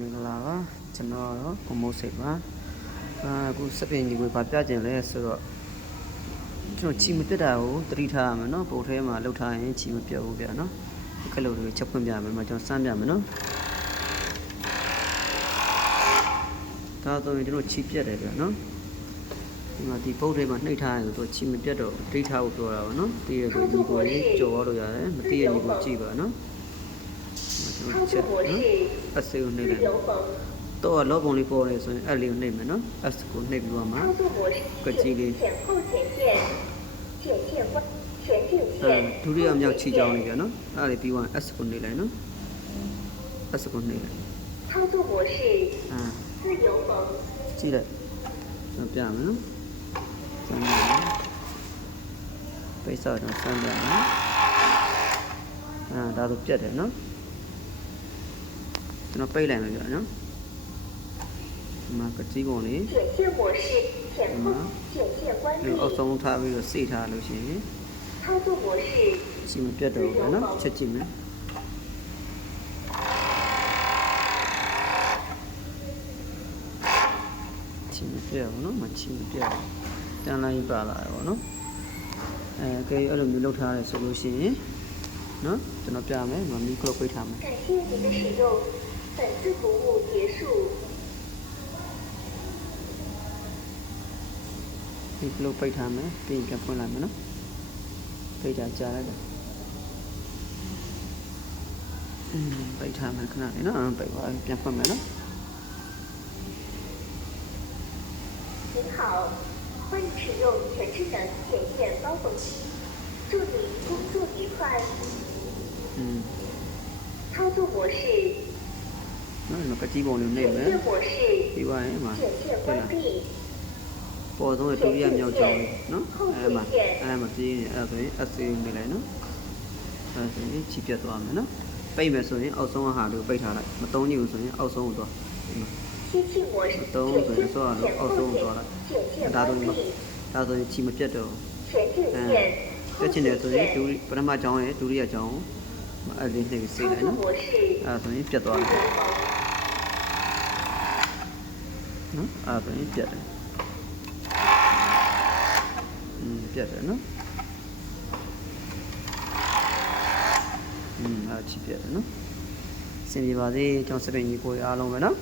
မင်္ဂလာပါကျွန်တော်တော့ကိုမိုးစိတ်ပါအာအခုစပင်ကြီးကိုဗာပြကျင်လဲဆိုတော့ကျွန်တော်ချီမပြတ်တာကိုတတိထားရမယ်နော်ပုံထဲမှာလှုပ်ထားရင်ချီမပြတ်ဘူးဗျာနော်ဒီကလေးတွေချက်ဖွင့်ပြမယ်မှာကျွန်တော်စမ်းပြမယ်နော်ဒါဆိုရင်တို့ချီပြတ်တယ်ဗျာနော်ဒီမှာဒီပုတ်ထဲမှာနှိပ်ထားရင်ဆိုတော့ချီမပြတ်တော့တိတ်ထားဖို့ပြောတာပါနော်တည့်ရကိုဒီကိုလေးကြော်ရလို့ရတယ်မတည့်ရညီကိုကြည့်ပါနော်ကျွန်တော် ချက်နော်အစေကိုနှိပ်လိုက် တော့လောပုံလေးပေါ်နေဆိုရင်အဲ့လေးကိုနှိပ်မယ်နော် S ကိုနှိပ်ပြီးတော့မှ 操作模式个机灵前后前键，前键关，前进 အဲ 键。 ဒုတိယမြောက်ချီကြောင်းလေးပြန်နော်အဲ့ဒါလေးပြီးသွားရင် S ကိုနှိပ်လိုက်နော် S ကိုနှိပ်လိုက် 操作模式 အာ 自由风， ကြည့်လိုက်ကျွန်တော်ပြမယ်နော်စမ်းပါမယ်ပိတ်ဆော့တော့စမ်းပြမယ်အာဒါဆိုပြတ်တယ်နော် ကျွန်တော်ပိတ်လိုက်မယ်ပြနော်ဒီမှာကတိကုန်လေး 卷线模式前后卷线关 ဒီ 闭。 အောက်ဆုံးထားပြီးတော့စိတ်ထားလို့ရှိရင် 操作模式 စီမပြတ်တော့ဘူးပဲနော်ချက်ကြည့်မယ်ချီမပြတ်ဘူးနော်မချီမပြတ်ဘူးတန်လိုက်ပါလာတယ်ဗောနော်အဲကေအဲ့လိုမျိုးလုပ်ထားရဲဆိုလို့ရှိရင်နော်ကျွန်တော်ပြမယ်မမီကလောပိတ်ထားမယ် 感谢您的使用， 本次服务结束。你一路拜查嘛？拜查困难嘛？喏，拜查查了。嗯，拜查困难的呢？拜哇，怎么嘛？喏。您好，欢迎使用全智能点烟包缝机，祝您工作愉快。嗯。操作模式。 ဒီမှာပကြီးပုံလေးနှိပ်မယ်ပြီးပါရင်မှာဟုတ်လားပေါ်ဆုံးရဲ့ဒုတိယမြောက်ကြောင်းနော်အဲမှာအဲမှာပြီးရင်အဲဆိုရင် SA မိလိုက်နော်အဲဆိုရင်ချီပြတ်သွားမယ်နော်ပိတ်မယ်ဆိုရင်အောက်ဆုံးဟာလေးကိုပိတ်ထားလိုက်မသုံးကြည့်ဘူးဆိုရင်အောက်ဆုံးကိုသွားဒီမှာမသုံးဆိုရင်သွားလို့အောက်ဆုံးကိုသွားလိုက်ဒါတော့ဒါဆိုရင်ချီမပြတ်တော့အဲတက်ချင်တယ်ဆိုရင်ဒုပထမကြောင်းရဲ့ဒုတိယကြောင်းအဲ့ဒီနှိပ်စေးလိုက်နော်အဲဆိုရင်ပြတ်သွားတယ် နော်အဲဆိုရင်ပြတ်တယ်อืมပြတ်တယ်နော်อืมအဲချီပြတ်တယ်နော်စင်ပြပါစေကျွန်တော်စပင်ကြီးကိုအားလုံးပဲနော်